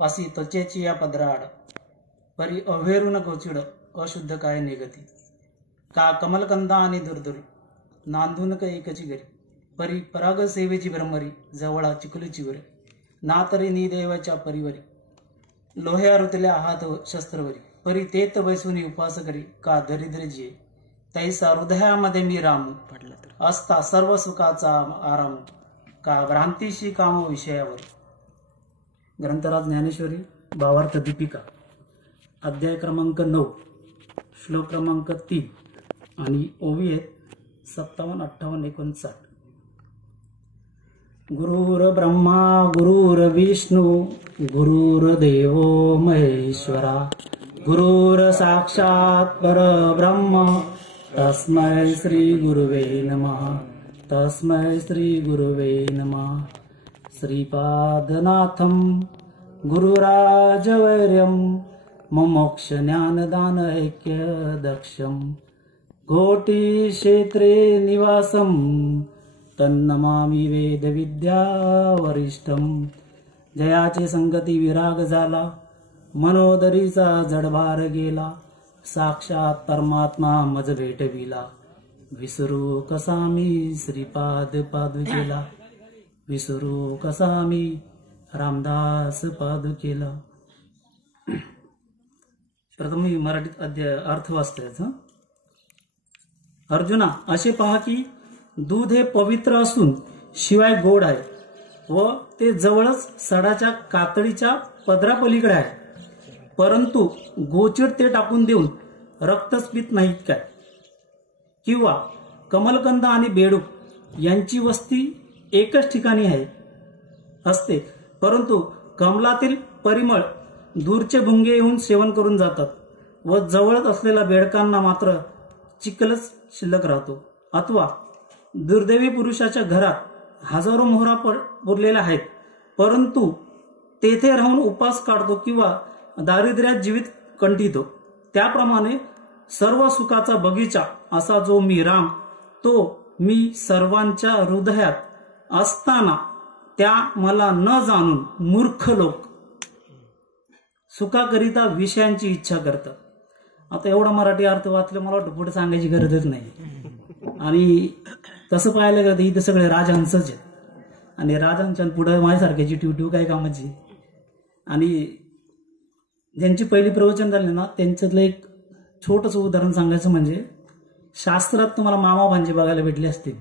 पासी त्वचेची या पदराड परी अव्हेरून गोचिड अशुद्ध काय निगती का कमलकंदा आणि दुर्दुरी नांदून क एकची घरी परी पराग सेवेची भ्रमरी जवळा चिकुलीची वरी ना तरी निदेवाच्या परिवरी लोह्या रुतल्या हात शस्त्रवरी परी तेत बैसून उपास करी का दरिद्र जिये तैसा हृदयामध्ये मी रामू असता सर्व सुखाचा आराम का भ्रांतीशी काम विषयावर. ग्रंथराज ज्ञानेश्वरी भावार्थ दीपिका अध्याय क्रमांक 9 श्लोक क्रमांक 3 आणि ओवी आहेत 57, 58, 59. गुरुर ब्रह्मा गुरुर विष्णू गुरुर्देव महेश्वरा गुरुर साक्षात परब्रह्म तस्मै श्री गुरुवे नमः. तस्मै श्री गुरुवे नमः. श्रीपादनाथम गुरुराजवैर्यम मोक्ष ज्ञानदान ऐक्य दक्षम घोटी क्षेत्रे निवासम तन्नमामि वेद विद्या वरिष्ठम. जयाचे संगती विराग झाला मनोदरीचा जडभार गेला साक्षात परमात्मा मज भेटविला विसरू कसा मी श्रीपाद पादुकेला विसरू कसा मी रामदास पादुकेला. प्रथम मी मराठीत अर्थ वाचतोय. अर्जुना असे पहा की दूध हे पवित्र असून शिवाय गोड आहे व ते जवळच सडाच्या कातडीच्या पदरापलीकडे आहे परंतु गोचिड ते टाकून देऊन रक्तच पित नाहीत काय. किंवा कमलकंद आणि बेडूक यांची वस्ती एकच ठिकाणी असते परंतु कमलातील परिमळ दूरचे भुंगे येऊन सेवन करून जातात व जवळच असलेल्या बेडकांना मात्र चिखलच शिल्लक राहतो. अथवा दुर्दैवी पुरुषाच्या घरात हजारो मोहरा पुरलेल्या आहेत परंतु तेथे राहून उपास काढतो किंवा दारिद्र्यात जीवित कंठितो. त्याप्रमाणे सर्व सुखाचा बगीचा असा जो मी राम तो मी सर्वांच्या हृदयात असताना त्या मला न जाणून मूर्ख लोक सुखाकरिता विषयांची इच्छा करतात. आता एवढा मराठी अर्थ वाचलं मला वाटतं पुढे सांगायची गरजच नाही. आणि तसं पाहायला गेलं तर इथे सगळे राजहंसच आहेत आणि राजहंसां पुढे माझ्यासारख्याची ट्यूट्यू काय कामाची. आणि ज्यांची पहिली प्रवचन झाली ना त्यांच्यातलं एक छोटंसं उदाहरण सांगायचं म्हणजे शास्त्रात तुम्हाला मामा भांजे बघायला भेटले असतील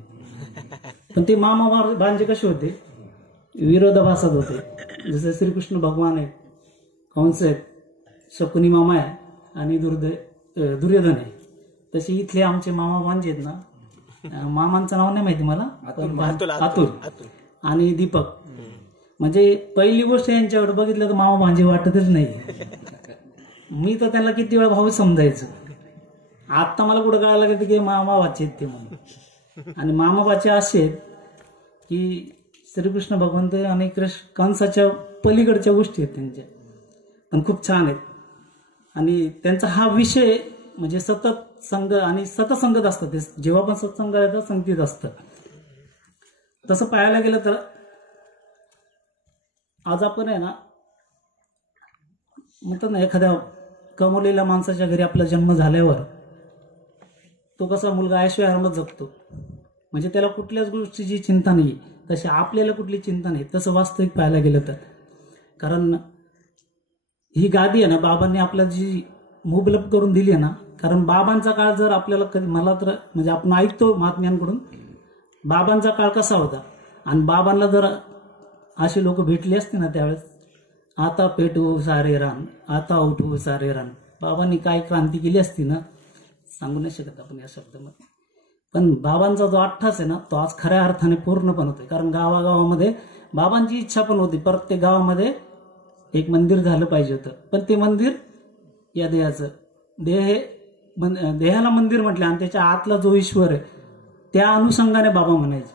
पण ते मामा भांजे कसे होते विरोधाभासात होते. जसे श्रीकृष्ण भगवान आहे कंस आहेत शकुनी मामा आहे आणि दुर्योधन आहे तसे इथले आमचे मामा भांजे आहेत ना मामांचं नाव नाही माहिती मला पण अतुल आणि दीपक. म्हणजे पहिली गोष्ट यांच्याकडे बघितलं तर मामा भांजे वाटतच नाही. मी तर त्यांना किती वेळा भाऊ समजायचो. आता मला कुठं कळायला लागलं की मामा बाचे आहेत ते म्हणून. आणि मामा बाचे असे आहेत की श्रीकृष्ण भगवंत आणि कंसाच्या पलीकडच्या गोष्टी आहेत त्यांच्या पण खूप छान आहेत. आणि त्यांचा हा विषय म्हणजे सतत संग आणि सतसंगत असतं. ते जेव्हा पण सत्संग येतं संगतीत असतं. तसं पाहायला गेलं तर आज आपण आहे ना म्हणतात ना एखाद्या कमवलेल्या माणसाच्या घरी आपला जन्म झाल्यावर तो कसा मुलगा ऐशोय आरामात जगतो म्हणजे त्याला कुठल्याच गोष्टीची चिंता नाही तशी आपल्याला कुठली चिंता नाही. तसं वास्तविक पाहायला गेलं तर कारण ही गादी आहे ना बाबांनी आपल्याला जी मुबलक करून दिली आहे ना. कारण बाबांचा काळ जर आपल्याला कधी मला तर म्हणजे आपण ऐकतो महात्म्यांकडून बाबांचा काळ कसा होता आणि बाबांना जर असे लोक भेटले असते ना त्यावेळेस आता पेटू सारे रान आता उठू सारे रान बाबांनी काय क्रांती केली असती ना सांगू नाही शकत आपण या शब्दामध्ये. पण बाबांचा जो अट्ठास आहे ना तो आज खऱ्या अर्थाने पूर्ण पण होतोय. कारण गावागावामध्ये बाबांची इच्छा पण होती प्रत्येक गावामध्ये एक मंदिर झालं पाहिजे होतं पण ते मंदिर या देहाचं देहाला मंदिर म्हटलं आणि त्याच्या आतला जो ईश्वर आहे त्या अनुषंगाने बाबा म्हणायचे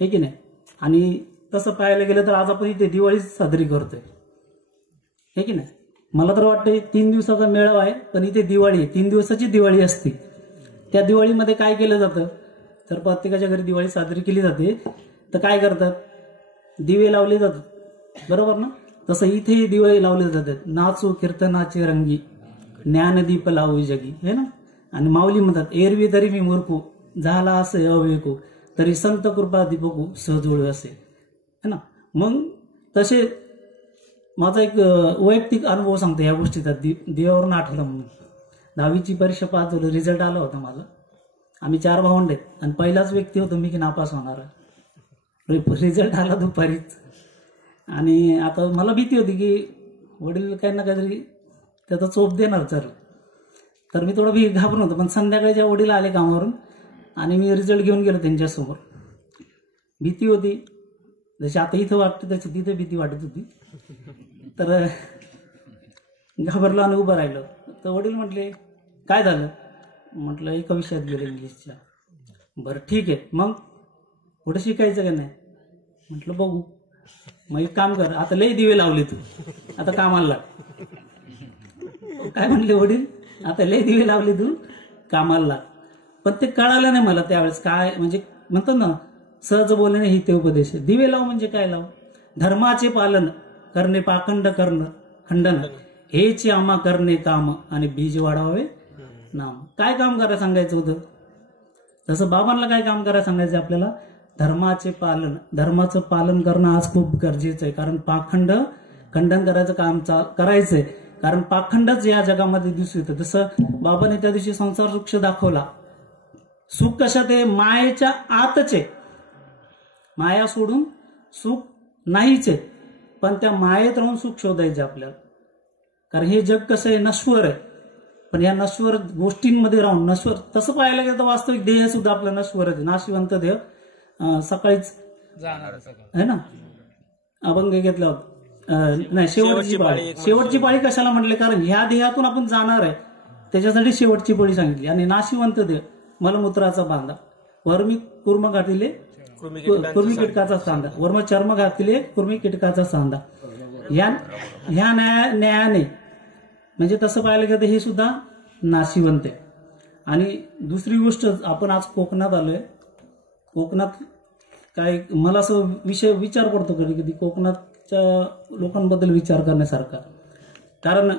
हे की नाही. आणि तसं पाहायला गेलं तर आज आपण इथे दिवाळी साजरी करतोय हे की नाही. मला तर वाटतं 3 दिवसाचा मेळावा आहे पण इथे दिवाळी 3 दिवसाची दिवाळी असते. त्या दिवाळीमध्ये काय केलं जातं तर प्रत्येकाच्या घरी दिवाळी साजरी केली जाते तर काय करतात दिवे लावले जातात बरोबर ना. तसं इथेही दिवे लावले जातात. नाचू कीर्तनाचे रंगी, ज्ञानदीप लावू जगी, हे ना. आणि माऊली म्हणतात, एरवी तरी मी मूर्खू, झाला असे अवेकू, तरी संत कृपा दीपकू सहजोळ असे, है ना. मग तसे माझा एक वैयक्तिक अनुभव सांगतो या गोष्टीचा, दिव्यावरून आठवलं म्हणून. 10वीची परीक्षा पास झालो, रिझल्ट आला होता माझा. आम्ही 4 भावंड आहेत आणि पहिलाच व्यक्ती होतो मी की नापास होणार. रिझल्ट आला दुपारीच. आणि आता मला भीती होती की वडील काही ना काहीतरी त्याचा चोप देणार सर. तर मी थोडं घाबरून होतो. पण संध्याकाळच्या वडील आले कामावरून आणि मी रिझल्ट घेऊन गेलो त्यांच्यासमोर. भीती होती जशी आता इथं वाटते तशी तिथे भीती वाटत होती. तर घाबरलो आणि उभं राहिलो. तर वडील म्हटले, काय झालं? म्हटलं एका विषयात गेलो इंग्लिशच्या. बरं ठीक आहे, मग पुढे शिकायचं का नाही? म्हटलं बघू. मग एक काम कर, आता लई दिवे लावले तू, आता कामाला लाग. काय म्हणले वडील? आता लई दिवे लावले तू, कामाला लाग. पण ते कळालं नाही मला त्यावेळेस काय, म्हणजे म्हणतात ना सहज बोलणे ही ते उपदेश. दिवे लाव म्हणजे काय लाव? धर्माचे पालन करणे, पाखंड करणं खंडन, हेच आम्हा करणे काम, आणि बीज वाढावे नाम. काय काम करायला सांगायचं होतं? तसं बाबांना काय काम करायला सांगायचं आपल्याला? धर्माचे पालन. धर्माचं पालन करणं आज खूप गरजेचं आहे. कारण पाखंड खंडन करायचं काम करायचंय. कारण पाखंडच या जगामध्ये दिसू येतं. जसं बाबाने त्या दिवशी संसार वृक्ष दाखवला. सुख कशात आहे? मायेच्या आतच आहे. माया सोडून सुख नाहीच आहे. पण त्या मायेत राहून सुख शोधायचे आपल्याला. कारण हे जग कसं आहे? नश्वर आहे. पण या नश्वर गोष्टींमध्ये राहून, नश्वर तसं पाहायला गेलं तर वास्तविक देह सुद्धा आपला नश्वरच आहे. नाशिवंत देह सकाळीच आहे ना. अभंग घेतला होता, नाही शेवटची पाळी. शेवटची पाळी कशाला म्हटले? कारण ह्या देहातून आपण जाणार आहे, त्याच्यासाठी शेवटची पाळी सांगितली. आणि नाशिवंत देह मलमूत्राचा बांधा, वर्मी कुर्म घातिले कुर्मी कीटकाचा सांदा, वर्म चर्म घातिले कुर्मी कीटकाचा सांदा. ह्या न्यायाने म्हणजे तसं पाहायला गेलं हे सुद्धा नाशिवंत आहे. आणि दुसरी गोष्ट, आपण आज कोकणात आलोय. कोकणात काय मला असं विचार पडतो कधी कधी कोकणातच्या लोकांबद्दल विचार करण्यासारखा. कारण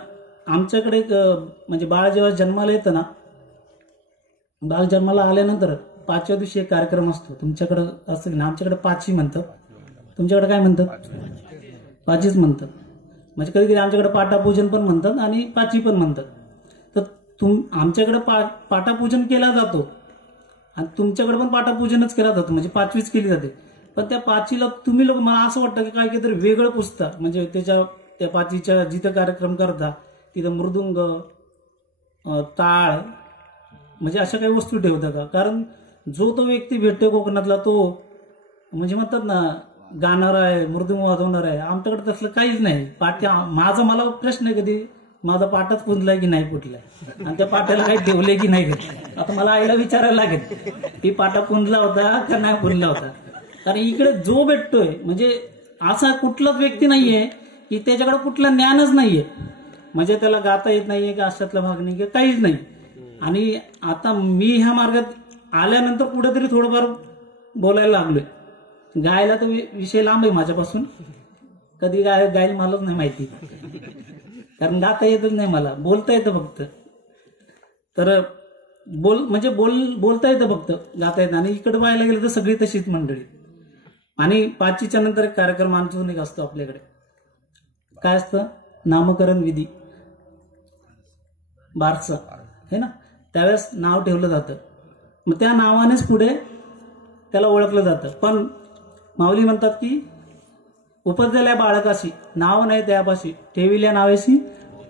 आमच्याकडे म्हणजे बाळ जेव्हा जन्माला येतं ना, बाळ जन्माला आल्यानंतर 5व्या दिवशी एक कार्यक्रम असतो. तुमच्याकडे असं ना, आमच्याकडे पाची म्हणतात, तुमच्याकडे काय म्हणतात? पाचीच म्हणतात. म्हणजे कधी कधी आमच्याकडे पाटापूजन पण म्हणतात आणि पाची पण म्हणतात. तर आमच्याकडे पाटापूजन केला जातो आणि तुमच्याकडे पण पाटापूजनच केला जातो, म्हणजे 5वीच केली जाते. पण त्या पाचीला तुम्ही लोक, मला असं वाटतं की काहीतरी वेगळं पुसता. म्हणजे त्या पाचीच्या जिथं कार्यक्रम करता तिथं मृदुंग, टाळ, म्हणजे अशा काही वस्तू ठेवता का? कारण जो तो व्यक्ती भेटतो कोकणातला, तो म्हणजे म्हणतात ना गाणार आहे, मृदुंग वाजवणार आहे. आमच्याकडे तसलं काहीच नाही. मला प्रश्न आहे कधी, माझा पाटाच पुंजलाय की नाही कुठलाय, आणि त्या पाट्याला काही ठेवले की नाही. आता मला आईला विचारायला लागेल की पाटा पुंजला होता का नाही पुंजला होता. कारण इकडे जो भेटतोय, म्हणजे असा कुठलाच व्यक्ती नाहीये की त्याच्याकडे कुठलं ज्ञानच नाहीये, म्हणजे त्याला गाता येत नाहीये की अशातला भाग नाही, काहीच नाही. आणि आता मी ह्या मार्गात आल्यानंतर कुठेतरी थोडंफार बोलायला लागलोय. गायला तर विषय लांब आहे माझ्यापासून, कधी गायला मलाच नाही माहिती, कारण गाता येतच नाही मला, बोलता येतं फक्त. तर बोलता येतं फक्त, गाता येतं. आणि इकडे पाहायला गेलं तर सगळी तशीच मंडळी. आणि 5च्या नंतर एक कार्यक्रम आणखून एक असतो आपल्याकडे. काय असतं? नामकरण विधी, बारसा, है ना. त्यावेळेस नाव ठेवलं जातं. मग त्या नावानेच पुढे त्याला ओळखलं जातं. पण माऊली म्हणतात की उपजलेल्या बाळकाशी नाव नाही त्यापाशी, ठेविल्या नावेशी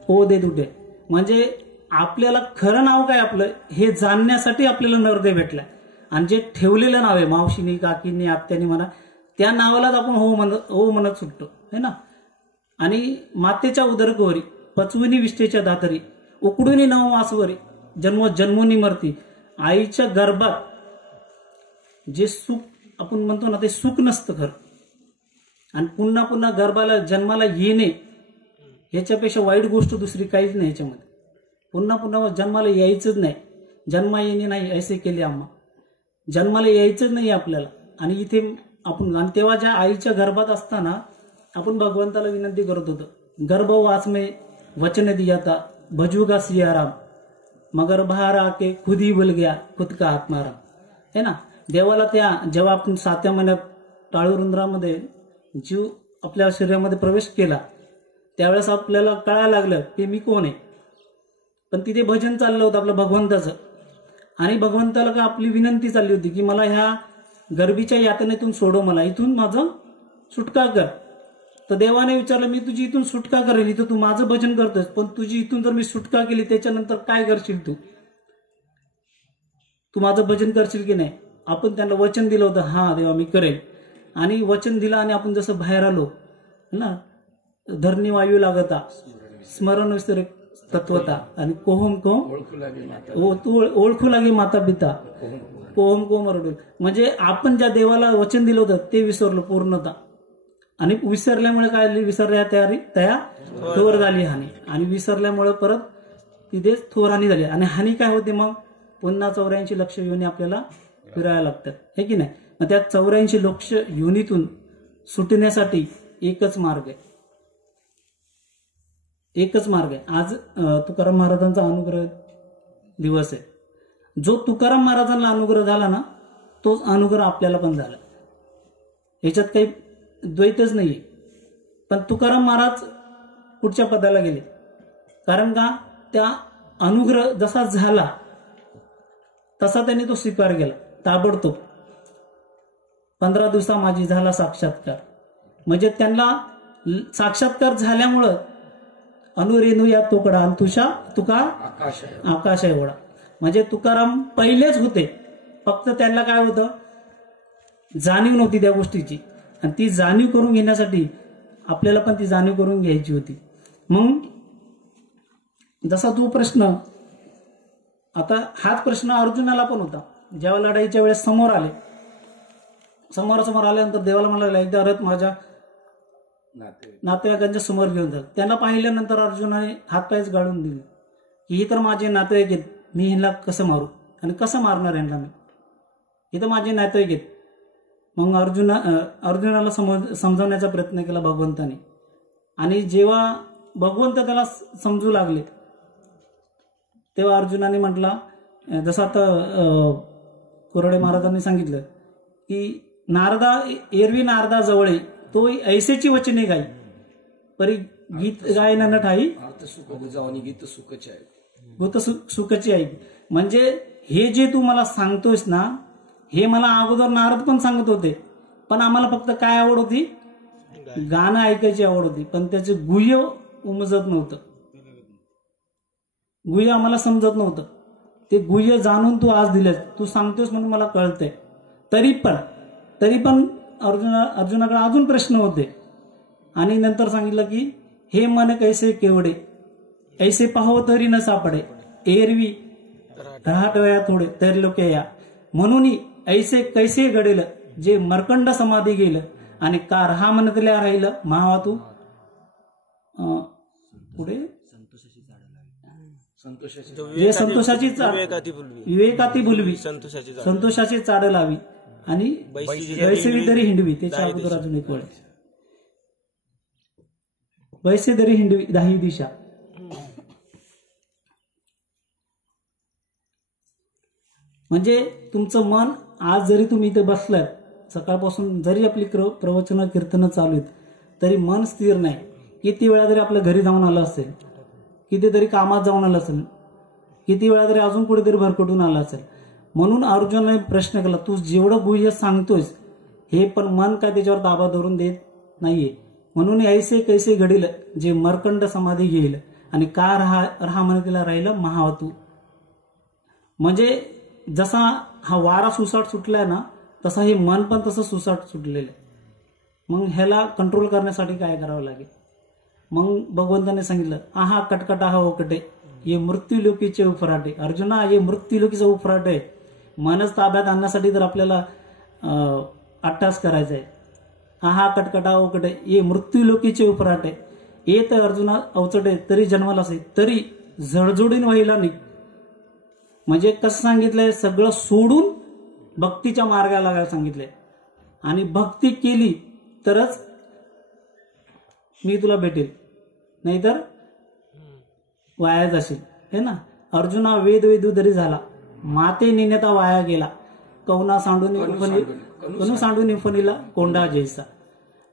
हो दे तुटे. म्हणजे आपल्याला खरं नाव काय आपलं हे जाणण्यासाठी आपल्याला नरदे भेटलाय. आणि जे ठेवलेलं नाव आहे, मावशीनी, काकींनी, आत्यानी म्हणा, त्या नावालाच आपण हो म्हणत सुटतो, है ना. आणि मातेच्या उदरकोरी, पचविनी विष्ठेच्या दातरी, उकडुनी नव मासवरी, जन्मोनी मरती. आईच्या गर्भात जे सुख आपण म्हणतो ना, ते सुख नसतं खरं. आणि पुन्हा पुन्हा गर्भाला जन्माला येणे ह्याच्यापेक्षा वाईट गोष्ट दुसरी काहीच नाही याच्यामध्ये. पुन्हा पुन्हा जन्माला यायचंच नाही. जन्मा येणे नाही ऐसे केले आम्हा, जन्माला यायचंच नाही आपल्याला. आणि इथे आपण, आणि तेव्हा ज्या आईच्या गर्भात असताना आपण भगवंताला विनंती करत होतो, गर्भ वाचमे वचन दिया था भजूगा सियाराम मगर बाहर आके खुद ही बोल गया खुद का आत्माराम. है ना. देवाला त्या जेव्हा आपण 7व्या महिन्यात टाळूरुंद्रामध्ये जीव आपल्या शरीरामध्ये प्रवेश केला त्यावेळेस आपल्याला कळायला लागलं की मी कोण आहे. पण तिथे भजन चाललं होतं आपलं भगवंताचं, आणि भगवंताला का आपली विनंती चालली होती की मला ह्या गर्भीच्या यातनेतून सोडव, मला इथून माझं सुटका कर. तर देवाने विचारलं, मी तुझी इथून सुटका करेल, इथं तू माझं भजन करतोस, पण तुझी इथून जर मी सुटका केली त्याच्यानंतर काय करशील तू माझं भजन करशील की नाही. आपण त्यांना वचन दिलं होतं, हा देवा मी करेल, आणि वचन दिलं आणि आपण जसं बाहेर आलो ना, धरणी वायू लागता स्मरण विसर तत्वता आणि कोहम कोहम ओळखू लागे माता पिता कोहम कोहम रडूल. म्हणजे आपण ज्या देवाला वचन दिलं होतं ते विसरलो पूर्णता, आणि विसरल्यामुळे काय झाली, विसरल्या तया थोर झाली हानी, आणि विसरल्यामुळे परत तिथेच थोर हानी झाली. आणि हानी काय होते, मग पुन्हा 84 लक्ष योनी आपल्याला फिरायला लागतात, हे की नाही. मग त्या 84 लक्ष योनीतून सुटण्यासाठी एकच मार्ग आहे, एकच मार्ग आहे. आज तुकाराम महाराजांचा अनुग्रह दिवस आहे. जो तुकाराम महाराजांना अनुग्रह झाला ना, तोच अनुग्रह आपल्याला पण झाला, याच्यात काही द्वैतच नाहीये. पण तुकाराम महाराज पुढच्या पदाला गेले, कारण का त्या अनुग्रह जसा झाला तसा त्यांनी तो स्वीकार केला ताबडतोब. 15 दिवसा माझी झाला साक्षात्कार. म्हणजे त्यांना साक्षात्कार झाल्यामुळं अनुरेणू या तोकडा अंतुषा तुका आकाश एवढा. म्हणजे तुकाराम पहिलेच होते, फक्त त्यांना काय होतं, जाणीव नव्हती त्या गोष्टीची, आणि ती जाणीव करून घेण्यासाठी आपल्याला पण ती जाणीव करून घ्यायची होती. मग जसा तो प्रश्न, आता हाच प्रश्न अर्जुनाला पण होता. जेव्हा लढाईच्या वेळेस समोर आले, समोरासमोर आल्यानंतर देवाला म्हणाला, एकदा रथ माझ्या नातेवाईकांच्या समोर घेऊन जाल. त्यांना पाहिल्यानंतर अर्जुनाने हातपायच गाळून दिले की ही तर माझे नातेवाईक आहेत, मी ह्यांना कसं मारू आणि कसं मारणार ह्यांना मी, हे तर माझे नातेवाईक आहेत. मग अर्जुनाला समजावण्याचा प्रयत्न केला भगवंताने, आणि जेव्हा भगवंत त्याला समजू लागले तेव्हा अर्जुनाने म्हटला, जसं आता कोरडे महाराजांनी सांगितलं की नारदा एरवी नारदा जवळे तो ऐसेची वचने गाई परी गीत गायना न ठाई गीत सुखची आई. म्हणजे हे जे तू मला सांगतोयस ना, हे मला अगोदर नारद पण सांगत होते, पण आम्हाला फक्त काय आवड होती, गाणं ऐकायची आवड होती, पण त्याचे गुह्य उमजत नव्हतं, गुह्य आम्हाला समजत नव्हतं. ते गुह्य जाणून तू आज दिलेस, तू सांगतोस म्हणून मला कळतंय. तरी पण अर्जुनाकडे अजून प्रश्न होते, आणि नंतर सांगितलं की हे मन कैसे केवडे ऐसे पाहो तरी न सापडे, एरवी रहाटवया थोडे तर लोक या, म्हणून ऐसे कैसे घडेल जे मर्कंड समाधी गेलं, आणि का रहा म्हणतल्या राहिलं महावातू पुढे जे संतोषाची विवेकाती बुलवी संतोषाची चाड लावी, आणि वैसे दरी हिंडवी. त्याच्या अगोदर अजून एक वेळ, वैसे दरी हिंडवी 10 दिशा. म्हणजे तुमचं मन आज जरी तुम्ही इथे बसलाय, सकाळपासून जरी आपली प्रवचन कीर्तन चालू आहेत, तरी मन स्थिर नाही. किती वेळा जरी आपल्या घरी जाऊन आलं असेल, कितीतरी कामात जाऊन आलं असेल, किती वेळा तरी अजून कुठेतरी भरकटून आला असेल. म्हणून अर्जुनाने प्रश्न केला, तू जेवढं गुह्य सांगतोयस हे पण मन काय त्याच्यावर ताबा धरून देत नाहीये. म्हणून ऐसे कैसे घडील जे मर्कंड समाधी घेईल, आणि का रहा म्हणतीला राहिलं महावतू. म्हणजे जसा हा वारा सुसाट सुटलाय ना, तसा हे मन पण तसं सुसाट सुटलेलं आहे. मग ह्याला कंट्रोल करण्यासाठी काय करावं लागेल. मग भगवंताने सांगितलं, आहा कटकट आहा ओकटे ये मृत्यूलोकीचे उफराटे. अर्जुना, हे मृत्यूलोकीचं उफराट आहे. मनच ताब्यात आणण्यासाठी तर आपल्याला अट्टास करायचा आहे. आहा कटकटा ओकटे ये मृत्यूलोकीचे उफराटे. ये तर अर्जुना अवचटे तरी जन्माला असे तरी झडझोडीन व्हायला नाही. म्हणजे कसं सांगितलंय, सगळं सोडून भक्तीच्या मार्गाला लागायला सांगितलंय, आणि भक्ती केली तरच मी तुला भेटेल, नाहीतर वाया जाशील, है ना. अर्जुना वेद वेदूधरी झाला, माते नेनेता वाया गेला, कवना सांडून इफनीला कोंडा जैसा.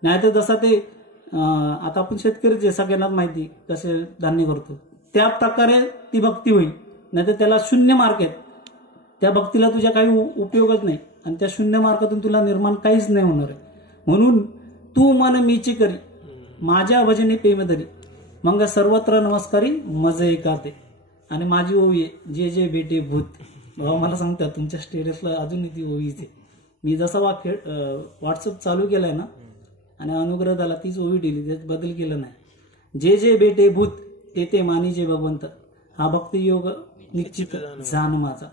नाहीतर जसा ते आता आपण शेतकरीचे सगळ्यांनाच माहिती कसे धान्य करतो, त्या प्रकारे ती भक्ती होईल. नाहीतर त्याला 0 मार्क आहेत, त्या भक्तीला तुझ्या काही उपयोगच नाही, आणि त्या 0 मार्कातून तुला निर्माण काहीच नाही होणार आहे. म्हणून तू मन मीची करी, माझ्या भजनी प्रेमधरी, मग सर्वत्र नमस्कारी मजे एकाते. आणि माझी ओवी आहे, जे जे भेटे भूत. बाबा मला सांगतात तुमच्या स्टेटसला अजूनही ती ओवीच आहे. मी जसा व्हॉट्सअप चालू केलाय ना आणि अनुग्रह झाला, तीच ओवी दिली, त्यात बदल केलं नाही. जे जे भेटे भूत ते ते मानीचे भगवंत, हा भक्ती योग निश्चित जाण माझा.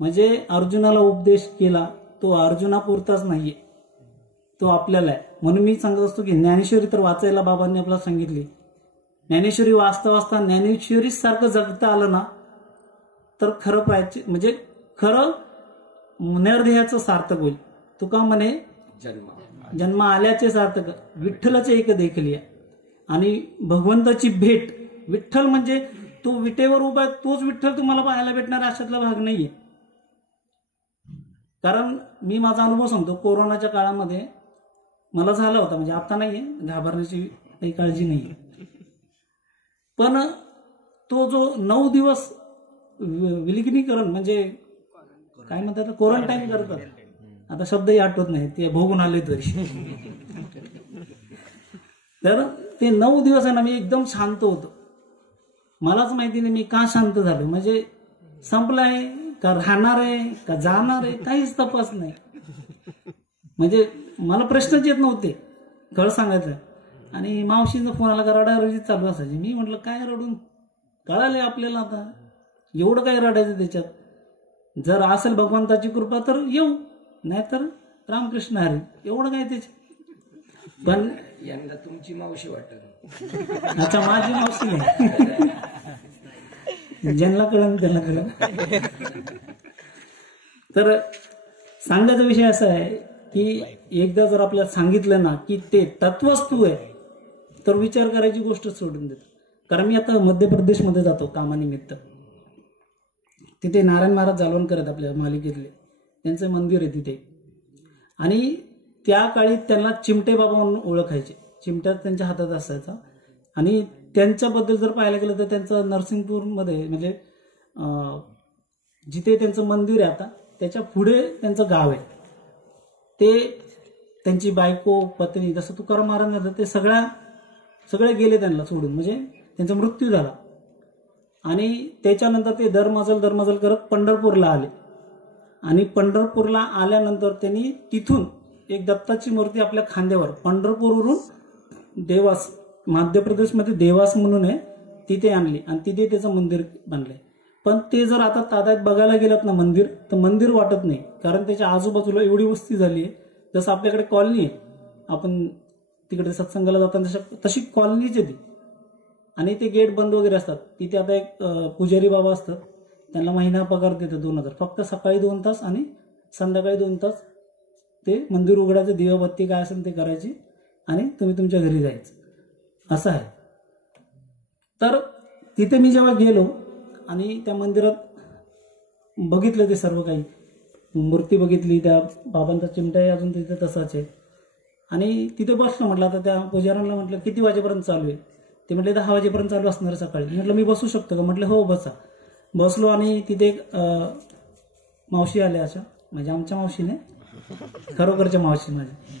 म्हणजे अर्जुनाला उपदेश केला तो अर्जुनापुरताच नाहीये, तो आपल्याला आहे. म्हणून मी सांगत असतो की ज्ञानेश्वरी तर वाचायला बाबांनी आपल्याला सांगितली. ज्ञानेश्वरी वाचता वाचता ज्ञानेश्वरी सारखं जगता आलं ना तर खरं म्हणजे खरं निर्देहाचं सार्थक होईल. तुका म्हणे जन्म आल्याचे सार्थक, विठ्ठलाचे एक देखील. आणि भगवंताची भेट, विठ्ठल म्हणजे तो विटेवर उभा आहे तोच विठ्ठल तुम्हाला पाहायला भेटणार अशातला भाग नाहीये. कारण मी माझा अनुभव सांगतो, कोरोनाच्या काळामध्ये मला झाला होता, म्हणजे आता नाहीये, घाबरण्याची काही काळजी नाहीये. पण तो जो 9 दिवस विलगीकरण म्हणजे काय म्हणतात, क्वारंटाईन करतात, आता शब्दही आठवत नाही, ते भोगून आले तरी. तर ते 9 दिवस आहे ना, मी एकदम शांत होतो. मलाच माहिती नाही मी का शांत झालो. म्हणजे संपलाय का राहणार आहे का जाणार आहे काहीच तपास नाही. म्हणजे मला प्रश्नच येत नव्हते खरं सांगायचं. आणि मावशीचा फोन आला का रडारडी चालू असायची. मी म्हटलं काय रडून, कळालंय आपल्याला आता, एवढं काय रडायचं त्याच्यात. जर असेल भगवंताची कृपा तर येऊ, नाहीतर रामकृष्ण हरी, एवढं काय त्याच्यात. पण यंदा तुमची मावशी वाटत. अच्छा, माझी मावशी नाही, ज्यांना कळलं त्यांना कळलं. तर सांगायचा विषय असा आहे की एकदा जर आपल्याला सांगितलं ना की ते तत्वस्तू आहे तर विचार करायची गोष्ट सोडून देतो. कारण मी आता मध्य प्रदेशमध्ये जातो कामानिमित्त. तिथे नारायण महाराज जालवणकर आहेत आपल्या मालिकेतले, त्यांचं मंदिर आहे तिथे. आणि त्या काळी त्यांना चिमटे बाबा म्हणून ओळखायचे, चिमट्या त्यांच्या हातात असायचा. आणि त्यांच्याबद्दल जर पाहायला गेलं तर त्यांचं नरसिंगपूरमध्ये म्हणजे जिथे त्यांचं मंदिर आहे आता त्याच्या पुढे त्यांचं गाव आहे. ते त्यांची बायको पत्नी जसं तुकाराम महाराज झालं ते सगळे गेले त्यांना सोडून, म्हणजे त्यांचा मृत्यू झाला. आणि त्याच्यानंतर ते दरमजल करत पंढरपूरला आले. आणि पंढरपूरला आल्यानंतर त्यांनी तिथून एक दत्ताची मूर्ती आपल्या खांद्यावर पंढरपूरवरून देवास, मध्य प्रदेशमध्ये देवास म्हणून आहे, तिथे आणली आणि तिथे त्याचं मंदिर बांधलंय. पण ते जर आता ताब्यात बघायला गेलात ना मंदिर, तर मंदिर वाटत नाही. कारण त्याच्या आजूबाजूला एवढी वस्ती झाली आहे, जसं आपल्याकडे कॉलनी आहे, आपण तिकडे सत्संगाला जाताना तशी कॉलनीच आहे ती. आणि ते गेट बंद वगैरे असतात. तिथे आता एक पुजारी बाबा असतात, त्यांना महिना पगार देतात 2000, फक्त सकाळी 2 तास आणि संध्याकाळी 2 तास ते मंदिर उघडायचं, दिवाबत्ती काय असेल ते करायची आणि तुम्ही तुमच्या घरी जायचं, असं आहे. तर तिथे मी जेव्हा गेलो आणि त्या मंदिरात बघितलं ते सर्व काही, मूर्ती बघितली, त्या बाबांचा चिमटाही अजून तिथे तसाच आहे. आणि तिथे बसलो. म्हटलं आता त्या पुजाऱ्यांना म्हटलं किती वाजेपर्यंत चालू आहे, ते म्हटले 10 वाजेपर्यंत चालू असणार सकाळी. म्हटलं मी बसू शकतो का, म्हटलं हो बसा. बसलो आणि तिथे एक मावशी आल्या, अशा म्हणजे आमच्या मावशीने, खरोखरच्या मावशी माझ्या.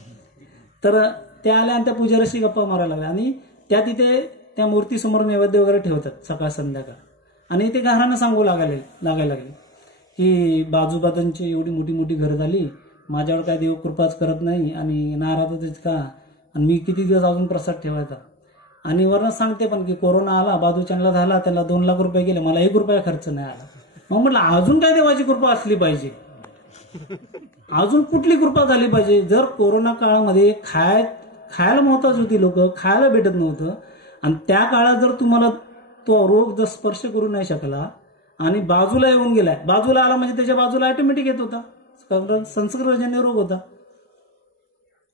तर त्या आल्या आणि त्या पुजाऱ्याशी गप्पा मारायला लागल्या. आणि त्या तिथे त्या मूर्तीसमोर नैवेद्य वगैरे ठेवतात सकाळ संध्याकाळ. आणि ते घरानं सांगू लागायला लागले की बाजूबाजूंची एवढी मोठी मोठी घरं झाली, माझ्यावर काय देव कृपाच करत नाही आणि नाराजच का, आणि मी किती दिवस अजून प्रसाद ठेवायचा. आणि वरनं सांगते पण की कोरोना आला, बाजूच्यांना झाला, त्याला 2 लाख रुपये गेले, मला 1 रुपया खर्च नाही आला. मग म्हटलं अजून काय देवाची कृपा असली पाहिजे, अजून कुठली कृपा झाली पाहिजे. जर कोरोना काळामध्ये खायला मोहताज होती, लोक खायला भेटत नव्हतं, आणि त्या काळात जर तुम्हाला तो रोग जर स्पर्श करू नाही शकला आणि बाजूला येऊन गेलाय, बाजूला आला म्हणजे त्याच्या बाजूला ऑटोमॅटिक येत होता, संसर्गजन्य रोग होता.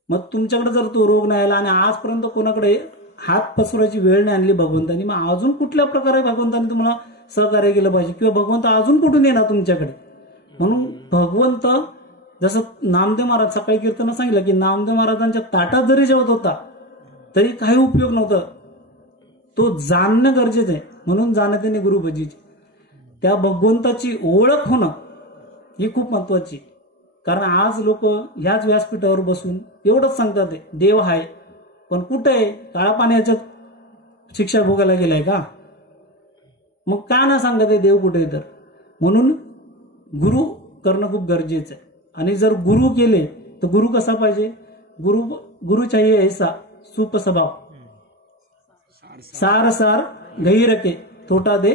मग तुमच्याकडे जर तो रोग नाही आला आणि आजपर्यंत कोणाकडे हात पसरवायची वेळ नाही आणली भगवंतानी, मग अजून कुठल्या प्रकारे भगवंतानी तुम्हाला सहकार्य केलं पाहिजे, किंवा भगवंत अजून कुठून येणार तुमच्याकडे. म्हणून भगवंत, जसं नामदेव महाराज सकाळी कीर्तनात सांगितलं की नामदेव महाराजांच्या ताटात जरी जेवत होता तरी काही उपयोग नव्हता, तो जाणणं गरजेचं आहे. म्हणून जाणते गुरु भजीची, त्या भगवंताची ओळख होणं ही खूप महत्वाची. कारण आज लोक ह्याच व्यासपीठावर बसून एवढंच सांगतात, देव आहे, पण कुठे आहे, काळा पाण्याच्या शिक्षा भोगायला गेलाय का, मग का ना सांगत आहे देव कुठे. तर म्हणून गुरु करणं खूप गरजेचं आहे. आणि जर गुरु केले तर गुरु कसा पाहिजे, गुरु चाहिए ऐसा सुप स्वभाव, सार सार गहीर के थोटा दे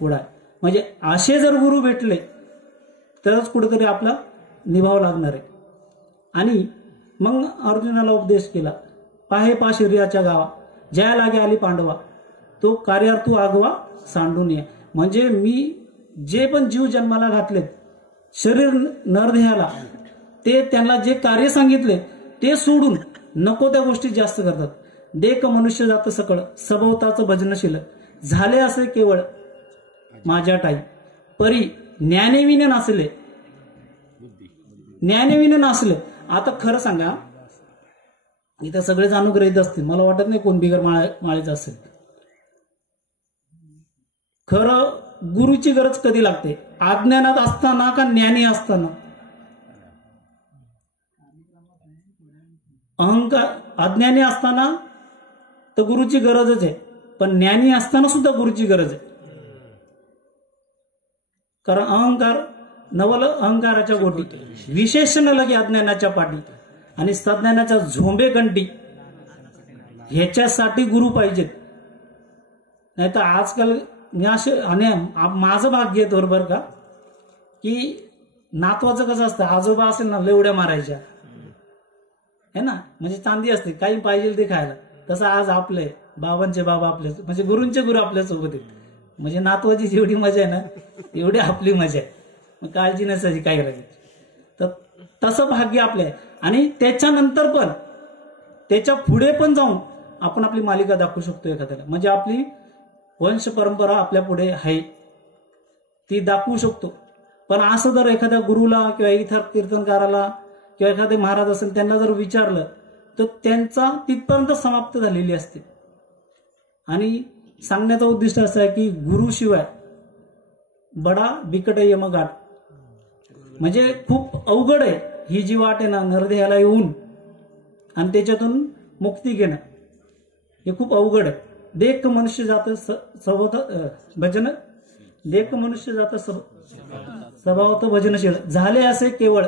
उडाय. म्हणजे असे जर गुरु भेटले तरच कुठेतरी आपला निभाव लागणार आहे. आणि मग अर्जुनाला उपदेश केला, पाहे पा शरीराच्या गावा, ज्या लागे आली पांडवा, तो कार्यार्थू आगवा सांडून या. म्हणजे मी जे पण जीव जन्माला घातलेत शरीर नरदेहाला, ते त्यांना जे कार्य सांगितले ते सोडून नको त्या गोष्टी जास्त करतात. देख मनुष्य जात सकळ, सभोवताचं भजनशील, झाले असे केवळ माझ्या टाई, परी ज्ञानेविने नासले, ज्ञानेविने नासले. आता खरं सांगा, इथं सगळेच अनुग्रहित असतील, मला वाटत नाही कोण बिगर माळेचं असेल. खरं गुरुची गरज कधी लागते, अज्ञानात असताना का ज्ञानी असताना. अहंकार अज्ञानी असताना तर गुरुची गरजच आहे, पण ज्ञानी असताना सुद्धा गुरुची गरज आहे. कारण अहंकार नवल अहंकाराच्या गोटी, विशेषण लगे अज्ञानाच्या पाठी, आणि सज्ञानाच्या झोंबे कंटी, ह्याच्यासाठी गुरु पाहिजेत. नाही तर आजकाल मी असे, आणि माझं भाग्य आहे बरोबर का, की नातवाचं कसं असतं, आजोबा असेल ना लेवड्या मारायच्या है ना, म्हणजे चांदी असते, काही पाहिजे ते खायला. तसं आज आपले बाबांचे बाबा आपले, म्हणजे गुरूंचे गुरु आपल्या सोबत आहेत. म्हणजे नातवाची जेवढी मजा आहे ना तेवढी आपली मजा आहे. मग काळजी नसायची काय करायची. तर तसं भाग्य आपलं आहे. आणि त्याच्यानंतर पण, त्याच्या पुढे पण जाऊन आपण आपली मालिका दाखवू शकतो एखाद्याला. म्हणजे आपली वंश परंपरा आपल्या पुढे आहे ती दाखवू शकतो. पण असं जर एखाद्या गुरुला किंवा इतर कीर्तनकाराला किंवा एखादे महाराज असेल त्यांना जर विचारलं तर त्यांचा तिथपर्यंत समाप्त झालेली असते. आणि सांगण्याचा उद्दिष्ट असं आहे की गुरुशिवाय बडा बिकट यमगाठ, म्हणजे खूप अवघड आहे ही जी वाट आहे ना, नरदेहाला येऊन आणि त्याच्यातून मुक्ती घेणं, हे खूप अवघड आहे. देख मनुष्य जात भजन, देख मनुष्य जात स्वभावत भजनशील, झाले असे केवळ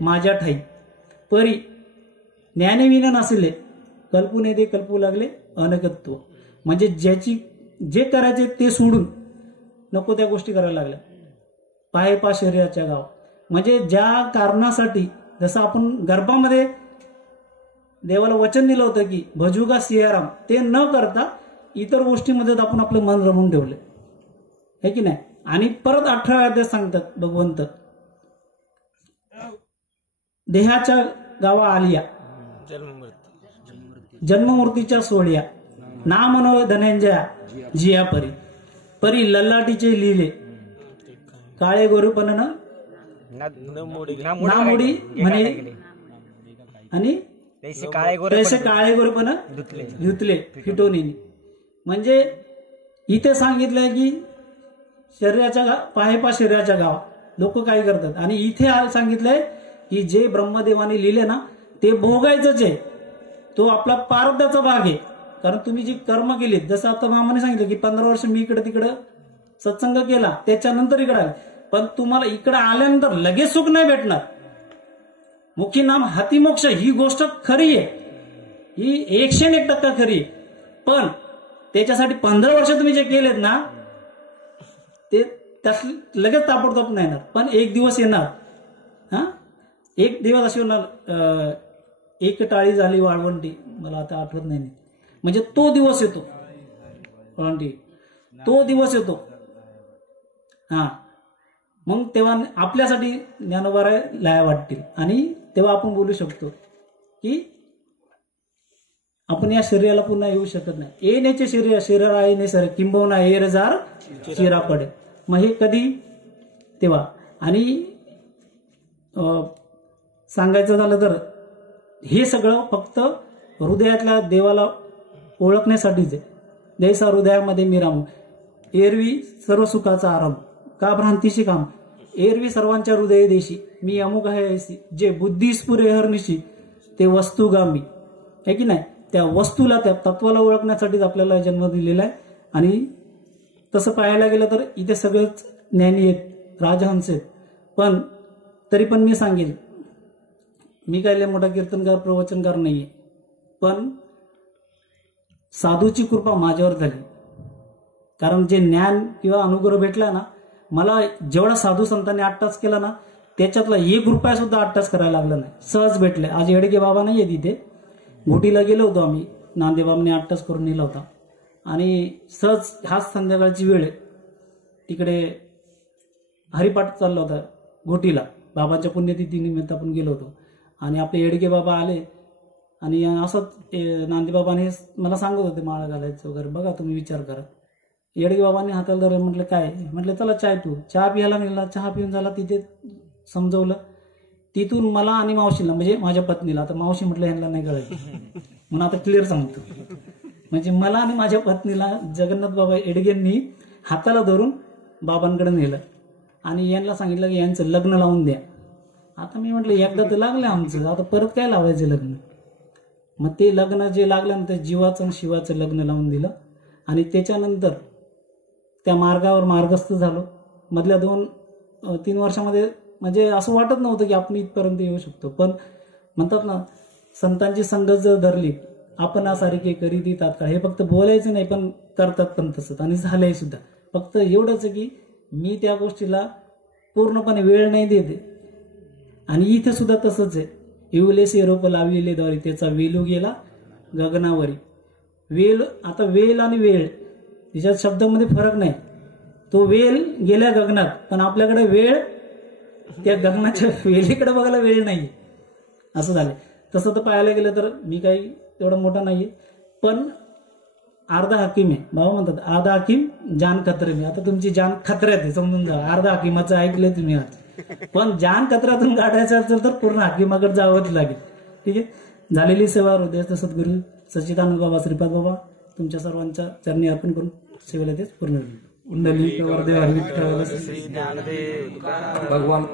माझ्या ठाई, परी ज्ञानेविन नसले, कल्पून दे कल्पू लागले अनगत्व. म्हणजे जे करायचे ते सोडून नको त्या गोष्टी करायला लागल्या. पाहे पा शरीराच्या गाव, म्हणजे ज्या कारणासाठी, जसं आपण गर्भामध्ये देवाला वचन दिलं होतं की भजूगा सियाराम, ते न करता इतर गोष्टीमध्ये आपण आपलं मन रमवून ठेवले है की नाही. आणि परत 18व्या अध्यायात सांगतात भगवंत, देहाच्या गावा आलिया, जन्ममूर्तीच्या सोहळ्या, ना मनो धनंजया जिया परी, परी लल्लाटीचे लिहिले, काळे गोरुपण ना मोडी म्हणे, आणि तैसे काळे गोरुपण धुतले फिटोनी. म्हणजे इथे सांगितलंय की शरीराच्या पाहेपा शरीराच्या गावा लोक काय करतात, आणि इथे सांगितलंय की जे ब्रह्मदेवाने लिहिले ना ते भोगायचंच आहे, तो आपला प्रारब्धाचा भाग आहे. कारण तुम्ही जी कर्म केलीत, जसं आता मामाने सांगितलं की 15 वर्ष मी इकडे तिकडं सत्संग केला, त्याच्यानंतर इकडे आले, पण तुम्हाला इकडे आल्यानंतर लगेच सुख नाही भेटणार. मुखी नाम हातीमोक्ष ही गोष्ट खरी आहे, ही 101% खरी आहे. पण त्याच्यासाठी 15 वर्ष तुम्ही जे केलेत ना ते त्यात लगेच ताबडतोब नाही येणार, पण एक दिवस येणार. हा, एक दिवस अशी होणार, एक टाळी झाली वाळवंटी, मला आता आठवत नाही, म्हणजे तो दिवस येतो वाळवंटी, तो दिवस येतो. हा, मग तेव्हा आपल्यासाठी ज्ञानोबाराय लाया वाटतील, आणि तेव्हा आपण बोलू शकतो की आपण या शरीराला पुन्हा येऊ शकत नाही. येण्याचे शरीर आहे नाही सर, किंबहुना एरजार चिरा पडे. मग हे कधी तेव्हा. आणि सांगायचं झालं तर हे सगळं फक्त हृदयातल्या देवाला ओळखण्यासाठीच आहे. जैसा हृदयामध्ये मी रामू, एरवी सर्व सुखाचा आरंभ, का भ्रांतीशी काम, एरवी सर्वांच्या हृदय देशी, मी अमुक आहे ऐसी, जे बुद्धिस्फुरे हरनिशी ते वस्तुगामी. आहे की नाही, त्या वस्तूला त्या तत्वाला ओळखण्यासाठीच आपल्याला जन्म दिलेला आहे. आणि तसं पाहायला गेलं तर इथे सगळेच ज्ञानी आहेत, राजहंस आहेत. पण तरी पण मी सांगेन, मी काय लय मोठा कीर्तनकार प्रवचनकार नाहीये, पण साधूची कृपा माझ्यावर झाली. कारण जे ज्ञान किंवा अनुग्रह भेटला ना, मला जेवढा साधू संतांनी 8 तास केला ना, त्याच्यातला 1 रुपया सुद्धा 8 तास करायला लागला नाही, सहज भेटले. आज येडगे बाबा नाहीये तिथे, घोटीला गेलो होतो आम्ही, नांदेबाबांनी 8 तास करून नेला होता. आणि सहज हाच संध्याकाळची वेळ आहे, तिकडे हरिपाठ चालला होता घोटीला, बाबांच्या पुण्यतिथी निमित्त आपण गेलो होतो. आणि आपले येडगे बाबा आले आणि असंच नांदेबाबाने मला सांगत होते माळा घालायचं वगैरे, बघा तुम्ही विचार करा. येडगे बाबांनी हाताला धरलं, म्हटलं काय, म्हटलं चला चाय तू, चहा पियाला निघाला. चहा पिऊन झाला, तिथे समजवलं. तिथून मला आणि मावशीला, म्हणजे माझ्या पत्नीला, आता मावशी म्हटलं यांना नाही कळायचं म्हणून आता क्लिअर सांगतो, म्हणजे मला आणि माझ्या पत्नीला जगन्नाथ बाबा येडगेंनी हाताला धरून बाबांकडे नेलं आणि यांना सांगितलं की यांचं लग्न लावून द्या. आता मी म्हटलं एकदा तर लागलं आमचं, आता परत काय लावायचं लग्न. मग ते लग्न जे लागलं ना, ते जीवाचं आणि शिवाचं लग्न लावून दिलं. आणि त्याच्यानंतर त्या मार्गावर मार्गस्थ झालो. मधल्या 2-3 वर्षामध्ये म्हणजे असं वाटत नव्हतं की आपण इथपर्यंत येऊ शकतो. पण म्हणतात ना, संतांची संगत जर धरली, आपण सारखे करी ती तात्काळ, हे फक्त बोलायचं नाही पण करतात पण तसंच, आणि झालंय सुद्धा. फक्त एवढंच की मी त्या गोष्टीला पूर्णपणे वेळ नाही देते. आणि इथे सुद्धा तसंच आहे, येऊलेसे रोप लाविले द्वारी, त्याचा वेलू गेला गगनावरी. वेल, आता वेल आणि वेळ त्याच्यात शब्दामध्ये फरक नाही. तो वेल गेल्या गगनात, पण आपल्याकडे वेळ त्या गगनाच्या वेलीकडे बघायला वेळ नाही, असं झालंय. तसं तर पाहायला गेलं तर मी काही एवढा मोठा नाहीये, पण अर्धा हकीम आहे. बाबा म्हणतात अर्धा हकीम जान खतरे मी. आता तुमची जान खतऱ्यात आहे, समजून जा. अर्धा हकीमाचं ऐकलंय तुम्ही आज, पण जान खतऱ्यातून काढायचं असेल तर पूर्ण हकीमाकडे जावंच लागेल. ठीक आहे. झालेली सेवा हृदयस्थ सद्गुरू सच्चिदानंद बाबा श्रीपाद बाबा तुमच्या सर्वांच्या चरणी अर्पण करून सेवेला तेच पूर्ण. कुंडली वरदेव हरविठ्ठल भगवान